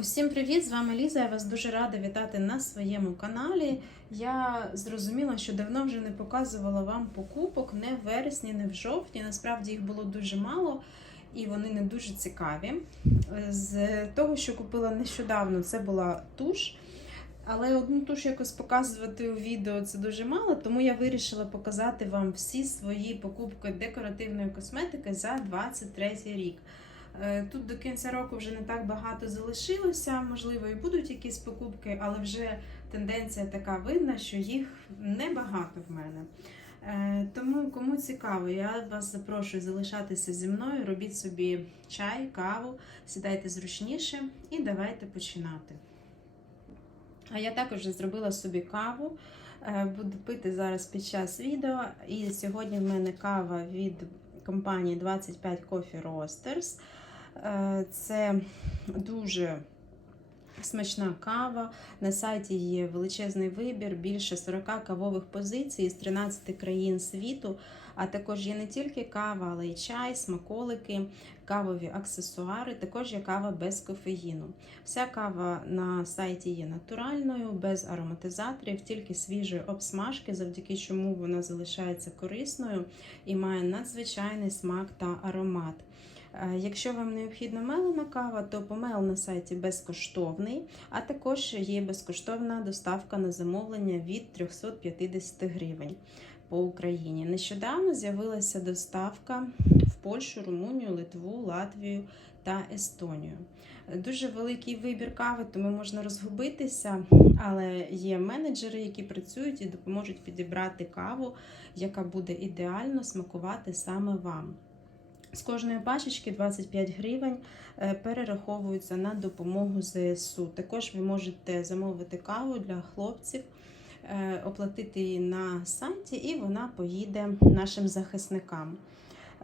Усім привіт! З вами Ліза. Я вас дуже рада вітати на своєму каналі. Я зрозуміла, що давно вже не показувала вам покупок не в вересні, не в жовтні. Насправді їх було дуже мало і вони не дуже цікаві. З того, що купила нещодавно, це була туш. Але одну туш якось показувати у відео це дуже мало, тому я вирішила показати вам всі свої покупки декоративної косметики за 23 рік. Е, Тут до кінця року вже не так багато залишилося, можливо, і будуть якісь покупки, але вже тенденція така видна, що їх небагато в мене. Е, Тому, кому цікаво, я вас запрошую залишатися зі мною, робіть собі чай, каву, сідайте зручніше і давайте починати. А я також зробила собі каву. Е, Буду пити зараз під час відео. І сьогодні в мене кава від компанії 25 Coffee Roasters. Е, Це дуже смачна кава. На сайті є величезний вибір, більше 40 кавових позицій з 13 країн світу. А також є не тільки кава, але й чай, смаколики, кавові аксесуари. Також є кава без кофеїну. Вся кава на сайті є натуральною, без ароматизаторів, тільки свіжої обсмажки, завдяки чому вона залишається корисною і має надзвичайний смак та аромат. Е, Якщо вам необхідна мелена кава, то помел на сайті безкоштовний, а також є безкоштовна доставка на замовлення від 350 гривень по Україні. Нещодавно з'явилася доставка в Польщу, Румунію, Литву, Латвію та Естонію. Дуже великий вибір кави, тому можна розгубитися, але є менеджери, які працюють і допоможуть підібрати каву, яка буде ідеально смакувати саме вам. З кожної пачечки 25 гривень е, перераховуються на допомогу ЗСУ. Також ви можете замовити каву для хлопців, е, оплатити її на сайті, і вона поїде нашим захисникам.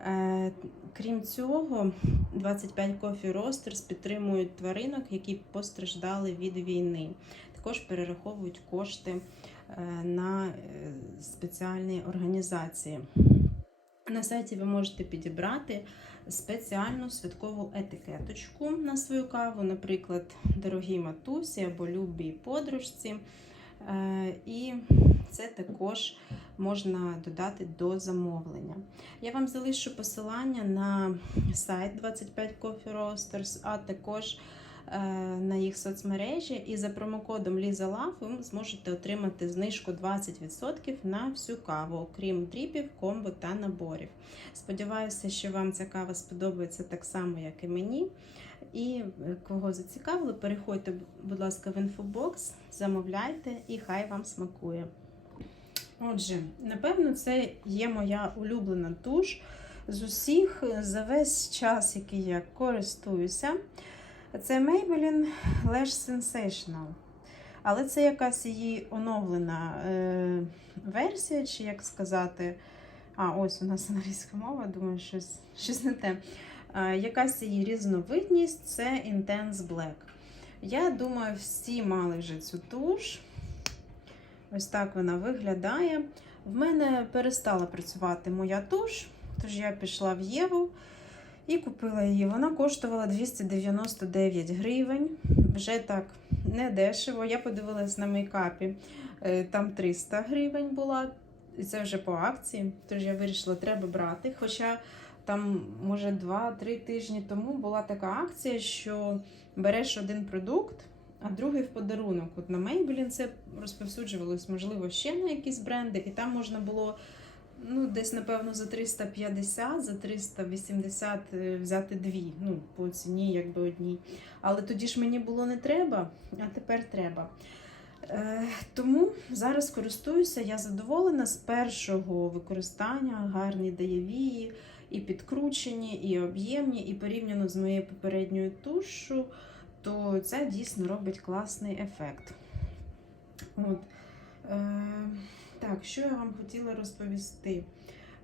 Е, Крім цього, 25 Coffee Roasters підтримують тваринок, які постраждали від війни. Також перераховують кошти на спеціальні організації. На сайті ви можете підібрати спеціальну святкову етикеточку на свою каву, наприклад, дорогій матусі або любій подружці. Е, І це також можна додати до замовлення. Я вам залишу посилання на сайт 25 Coffee Roasters, а також на їх соцмережі. І за промокодом LizaLove ви зможете отримати знижку 20% на всю каву, окрім дріпів, комбо та наборів. Сподіваюся, що вам ця кава сподобається так само, як і мені. І е, кого зацікавило, переходьте, будь ласка, в інфобокс, замовляйте і хай вам смакує. Отже, напевно, це є моя улюблена туш з усіх е, за весь час, який я користуюся. Це Maybelline Lash Sensational. Але це якась її оновлена е, версія, чи як сказати. А, ось у нас англійська мова, думаю, щось, щось не те. Е, якась її різновидність це Intense Black. Я думаю, всі мали вже цю туш. Ось так вона виглядає. В мене перестала працювати моя туш, тож я пішла в Єву і купила її. Вона коштувала 299 гривень. Вже так не дешево. Я подивилась на мейкапі, е, там 300 гривень була. І це вже по акції. Тож я вирішила, треба брати. Хоча там, може, 2-3 тижні тому була така акція, що береш один продукт, а другий в подарунок. От на Maybelline це розповсюджувалось, можливо, ще на якісь бренди, і там можна було ну, десь, напевно, за 350, за 380 е, взяти дві. Ну, по ціні, якби одній. Але тоді ж мені було не треба, а тепер треба. Е, Тому зараз користуюся, я задоволена з першого використання, гарні дає вії, і підкручені, і об'ємні, і порівняно з моєю попередньою тушу, то це дійсно робить класний ефект. От. Е, так, що я вам хотіла розповісти?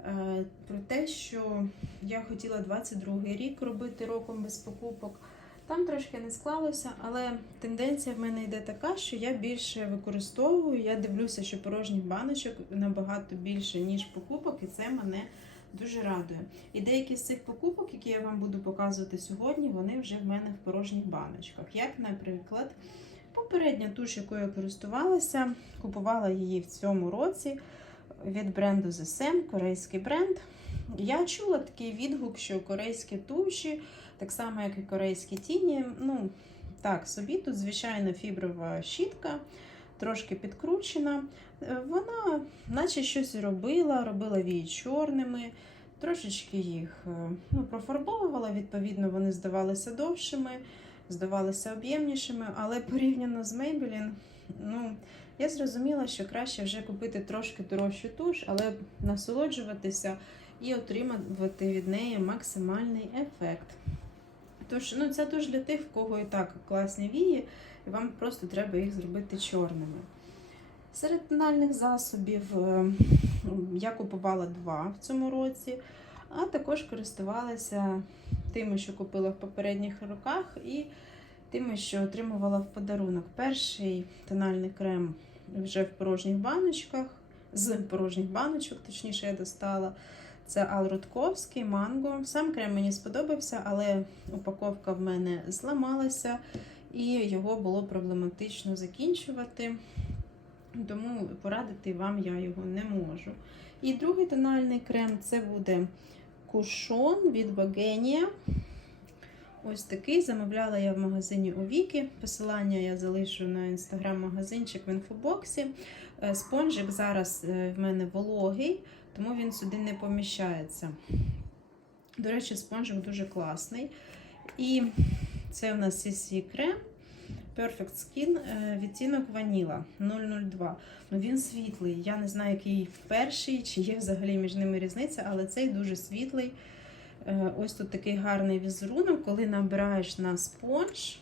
Е, про те, що я хотіла 22-й рік робити роком без покупок. Там трошки не склалося, але тенденція в мене йде така, що я більше використовую. Я дивлюся, що порожніх баночок набагато більше, ніж покупок, і це мене Дуже радує. І деякі з цих покупок, які я вам буду показувати сьогодні, вони вже в мене в порожніх баночках. Як, наприклад, попередня туш, якою я користувалася, купувала її в цьому році від бренду ZSM, корейський бренд. Я чула такий відгук, що корейські туші, так само, як і корейські тіні, ну, так, собі тут, звичайно, фіброва щітка, трошки підкручена. Е, Вона, наче щось робила, робила вії чорними, трошечки їх е, ну, профарбовувала, відповідно, вони здавалися довшими, здавалися об'ємнішими, але порівняно з Maybelline, ну, я зрозуміла, що краще вже купити трошки дорожчу туш, але насолоджуватися і отримувати від неї максимальний ефект. Тож, ну, це туш для тих, в кого і так класні вії, і вам просто треба їх зробити чорними. Серед тональних засобів е, я купувала два в цьому році, а також користувалася тими, що купила в попередніх роках, і тими, що отримувала в подарунок. Перший тональний крем вже в порожніх баночках, з порожніх баночок, точніше, я достала. Це Ал Рудковський, манго. Сам крем мені сподобався, але упаковка в мене зламалася, і його було проблематично закінчувати. Тому порадити вам я його не можу. І другий тональний крем це буде кушон від Богенія. Ось такий замовляла я в магазині у Віки. Посилання я залишу на інстаграм-магазинчик в інфобоксі. Е, Спонжик зараз е, в мене вологий, тому він сюди не поміщається. До речі, спонжик дуже класний. І це у нас CC крем Perfect Skin е, відтінок ваніла 002. Ну, він світлий. Я не знаю, який перший, чи є взагалі між ними різниця, але цей дуже світлий. Е, Ось тут такий гарний візерунок. Коли набираєш на спонж,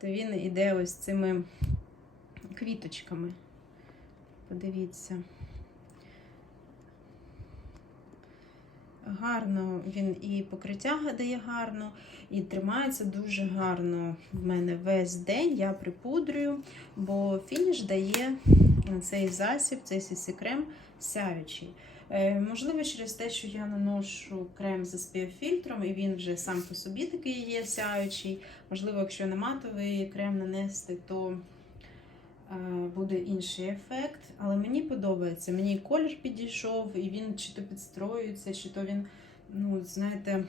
то він іде ось цими квіточками. Подивіться. Гарно він і покриття дає гарно, і тримається дуже гарно в мене весь день. Я припудрюю, бо фініш дає цей засіб, цей сісі крем сяючий. Е, можливо, через те, що я наношу крем з SPF фільтром, і він вже сам по собі такий є сяючий. Можливо, якщо на матовий крем нанести, то буде інший ефект. Але мені подобається. Мені колір підійшов, і він чи то підстроюється, чи то він, ну, знаєте,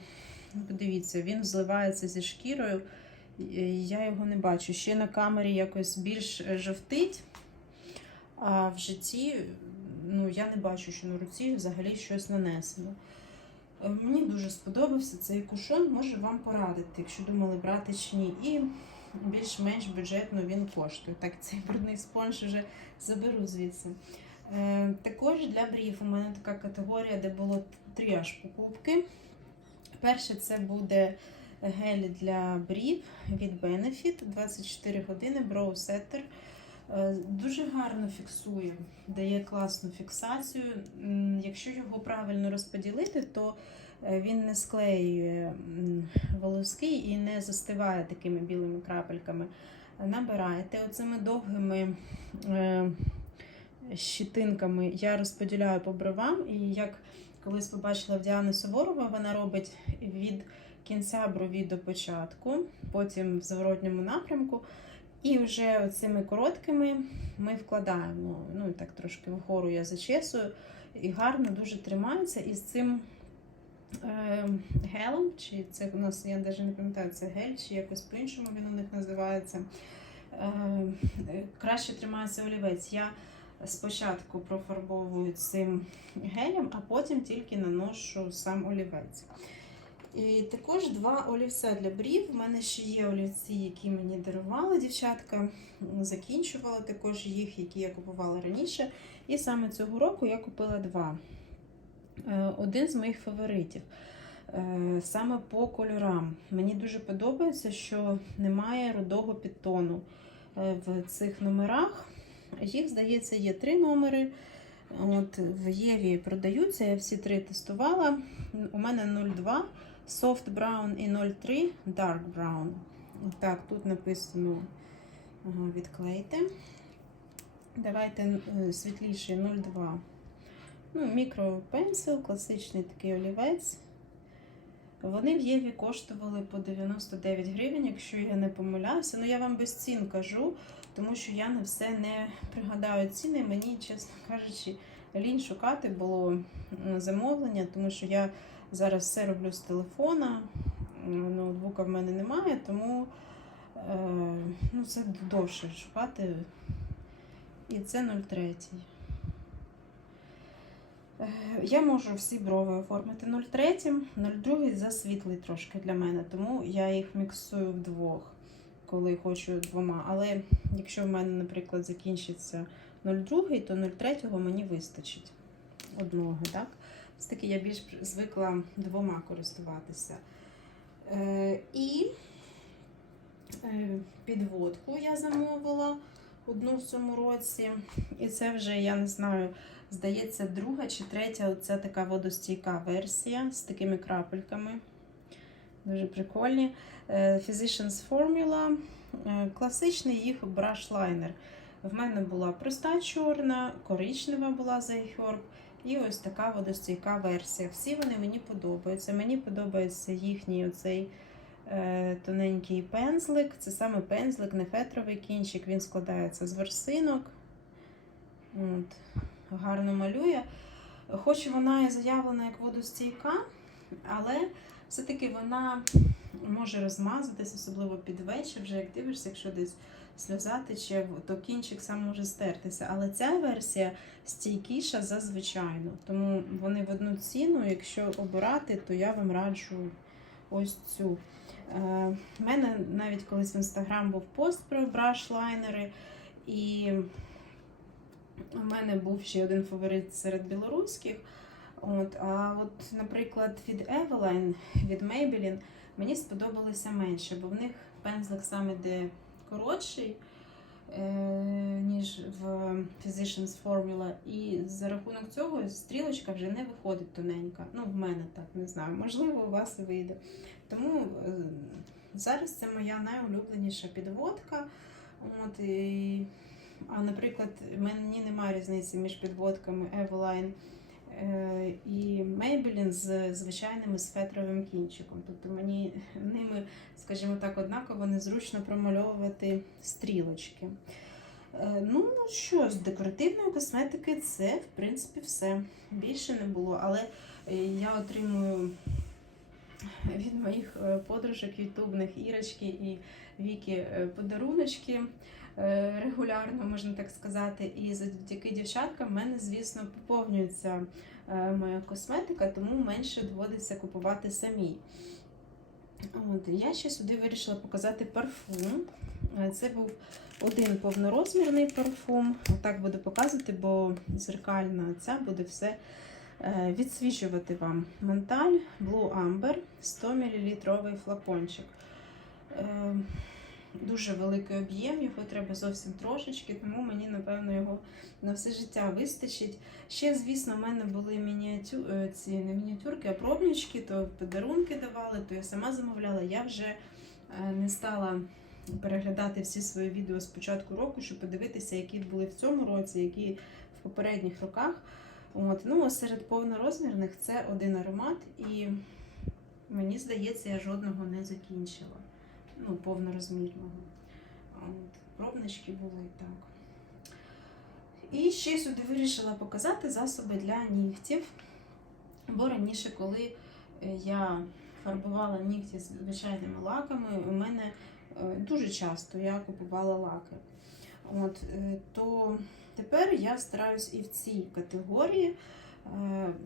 ну, подивіться, він зливається зі шкірою. Я його не бачу. Ще на камері якось більш жовтить, а в житті ну, я не бачу, що на руці взагалі щось нанесено. Е, Мені дуже сподобався цей кушон, можу вам порадити, якщо думали брати чи ні. І більш-менш бюджетно він коштує. Так, цей брудний спонж вже заберу звідси. Е, також для брів у мене така категорія, де було три аж покупки. Перше, це буде гель для брів від Benefit 24 години Brow Setter. Е, Дуже гарно фіксує, дає класну фіксацію. Якщо його правильно розподілити, то е, він не склеює м, і не застиває такими білими крапельками. Набираєте оцими довгими е, щитинками я розподіляю по бровам, і як колись побачила в Діани Суворова, вона робить від кінця брові до початку, потім в зворотньому напрямку. І вже цими короткими ми вкладаємо. Ну, так трошки вгору я зачесую, і гарно дуже тримається. І з цим е, гелем, чи це у нас, я навіть не пам'ятаю, це гель, чи якось по-іншому він у них називається. Е, е, краще тримається олівець. Я спочатку профарбовую цим гелем, а потім тільки наношу сам олівець. І також два олівця для брів. У мене ще є олівці, які мені дарували дівчатка. Закінчувала також їх, які я купувала раніше. І саме цього року я купила два. Е, Один з моїх фаворитів. Е, Саме по кольорам. Мені дуже подобається, що немає рудого підтону е, в цих номерах. Їх, здається, є три номери. От В Єві продаються, я всі три тестувала. У мене 0,2. Soft Brown і 03 Dark Brown. Так, тут написано відклейте. Давайте світліший 02 Ну, мікропенсил, класичний такий олівець. Вони в Єві коштували по 99 гривень, якщо я не помиляюся. Ну, я вам без цін кажу, тому що я на все не пригадаю ціни. Мені, чесно кажучи, лінь шукати було замовлення, тому що я зараз все роблю з телефона. Ноутбука в мене немає, тому е, ну, це довше шукати. І це 0,3. Е, Я можу всі брови оформити 0,3, 0,2 засвітлий трошки для мене, тому я їх міксую вдвох, коли хочу двома. Але якщо в мене, наприклад, закінчиться 0,2, то 0,3 мені вистачить одного. Так? Ось таки я більш звикла двома користуватися. Е, і е, підводку я замовила одну в цьому році. І це вже, я не знаю, здається, друга чи третя оця така водостійка версія з такими крапельками. Дуже прикольні. Е, Physicians Formula. Е, Класичний їх liner. В мене була проста чорна, коричнева була за Herb, і ось така водостійка версія. Всі вони мені подобаються. Мені подобається їхній оцей тоненький пензлик. Це саме пензлик, не фетровий кінчик. Він складається з ворсинок. От, гарно малює. Хоч вона і заявлена як водостійка, але все-таки вона може розмазатись, особливо під вечір, вже як дивишся, якщо десь сльоза тече, то кінчик сам може стертися. Але ця версія стійкіша за звичайну. Тому вони в одну ціну, якщо обирати, то я вам раджу ось цю. У мене навіть колись в інстаграм був пост про браш-лайнери, і у мене був ще один фаворит серед білоруських. От, а от, наприклад, від Eveline, від Maybelline мені сподобалося менше, бо в них пензлик саме де коротший, е, ніж в Physicians Formula. І за рахунок цього стрілочка вже не виходить тоненька. Ну, в мене так, не знаю. Можливо, у вас і вийде. Тому е, зараз це моя найулюбленіша підводка. От, і, а, наприклад, мені немає різниці між підводками Eveline е, і Maybelline з звичайними з фетровим кінчиком. Тобто мені ними, скажімо так, однаково незручно промальовувати стрілочки. Е, Ну, що, з декоративної косметики це, в принципі, все. Більше не було, але е, я отримую від моїх е, подружок ютубних Ірочки і Віки подаруночки регулярно, можна так сказати. І завдяки дівчаткам в мене, звісно, поповнюється моя косметика, тому менше доводиться купувати самій. От, я ще сюди вирішила показати парфум. Е, Це був один повнорозмірний парфум. Отак буду показувати, бо зеркальна ця буде все е, відсвічувати вам. Монталь Blue Amber 100 мл флакончик. Дуже великий об'єм, його треба зовсім трошечки, тому мені, напевно, його на все життя вистачить. Ще, звісно, в мене були мініатю... е, ці не мініатюрки, а пробнички, то подарунки давали, то я сама замовляла. Я вже е, не стала переглядати всі свої відео з початку року, щоб подивитися, які були в цьому році, які в попередніх роках. От. Ну, серед повнорозмірних це один аромат, і мені здається, я жодного не закінчила. Ну, повнорозмірного. Пробнички були так. І ще сюди вирішила показати засоби для нігтів. Бо раніше, коли е, я фарбувала нігті звичайними лаками, у мене е, дуже часто я купувала лаки. От, е, то тепер я стараюсь і в цій категорії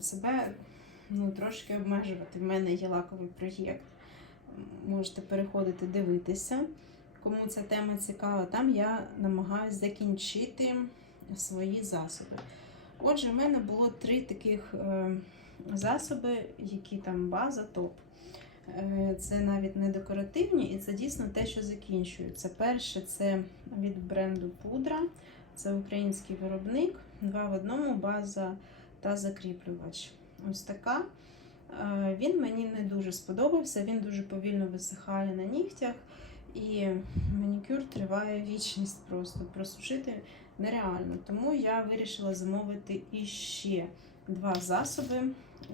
себе ну, трошки обмежувати. В мене є лаковий проєкт. Можете переходити дивитися, кому ця тема цікава. Там я намагаюся закінчити свої засоби. Отже, в мене було три таких е, засоби, які там база, топ. Е, Це навіть не декоративні, і це дійсно те, що закінчується. Перше це від бренду Пудра, це український виробник, два в одному база та закріплювач. Ось така. Е, Він мені не дуже сподобався, він дуже повільно висихає на нігтях, і манікюр триває вічність просто просушити нереально. Тому я вирішила замовити іще два засоби.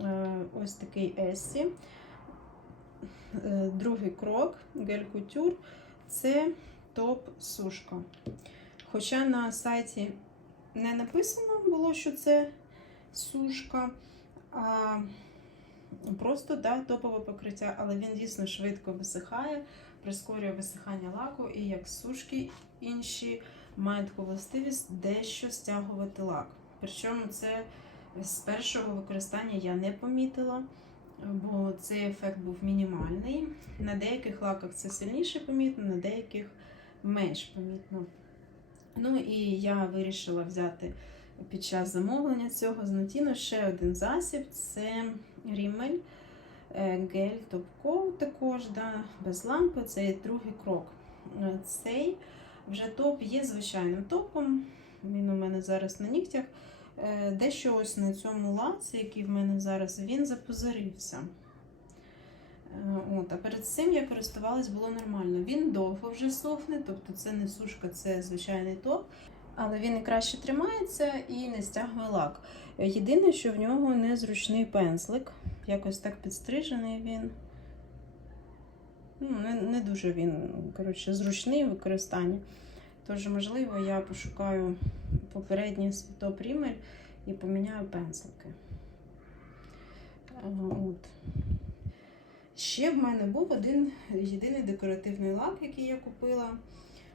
Е, Ось такий Ессі. Е, Другий крок Гель Кутюр це топ-сушка. Хоча на сайті не написано було, що це сушка, а просто да, топове покриття, але він дійсно швидко висихає, прискорює висихання лаку, і як сушки інші мають таку властивість дещо стягувати лак. Причому це з першого використання я не помітила, бо цей ефект був мінімальний. На деяких лаках це сильніше помітно, на деяких менш помітно. Ну і я вирішила взяти під час замовлення цього з Notino ще один засіб це Rimmel е, гель топ-коу також, да, без лампи. Це є другий крок. Е, Цей вже топ є звичайним топом. Він у мене зараз на нігтях. Е, Дещо ось на цьому лаці, який в мене зараз, він запозарився. От, а перед цим я користувалась, було нормально. Він довго вже сохне, тобто це не сушка, це звичайний топ. Але він і краще тримається і не стягує лак. Єдине, що в нього незручний пензлик. Якось так підстрижений він. Ну, не, не дуже він коротше, зручний в використанні. Тож, можливо, я пошукаю попередній світоп Rimmel і поміняю пензлики. От. Ще в мене був один єдиний декоративний лак, який я купила.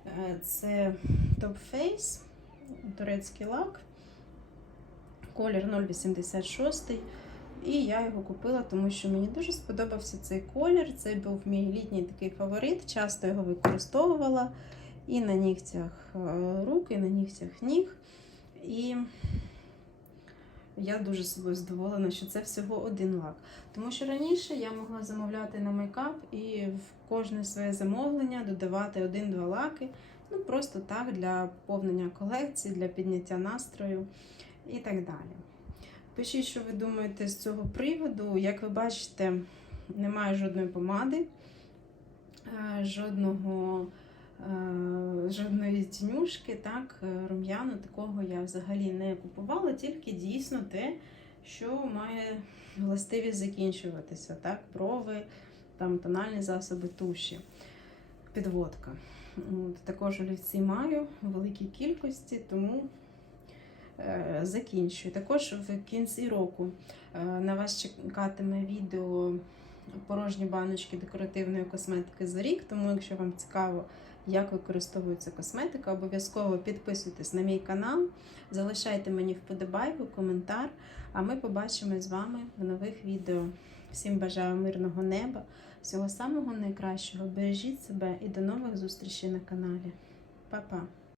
Е, Це Top Face, турецький лак, колір 086. І я його купила, тому що мені дуже сподобався цей колір. Це був мій літній такий фаворит. Часто його використовувала і на нігтях е, рук, і на нігтях ніг. І я дуже собою задоволена, що це всього один лак. Тому що раніше я могла замовляти на мейкап і в кожне своє замовлення додавати один-два лаки. Ну, просто так, для поповнення колекції, для підняття настрою і так далі. Пишіть, що ви думаєте з цього приводу. Як ви бачите, немає жодної помади, е, жодного, е, жодної тінюшки, так, е, рум'яну такого я взагалі не купувала, тільки дійсно те, що має властивість закінчуватися. Так, брови, там, тональні засоби, туші, підводка. От, також олівці маю у великій кількості, тому закінчую. Також в кінці року е, на вас чекатиме відео порожні баночки декоративної косметики за рік. Тому, якщо вам цікаво, як використовується косметика, обов'язково підписуйтесь на мій канал, залишайте мені вподобайку, коментар. А ми побачимось з вами в нових відео. Всім бажаю мирного неба, всього самого найкращого. Бережіть себе і до нових зустрічей на каналі. Па-па!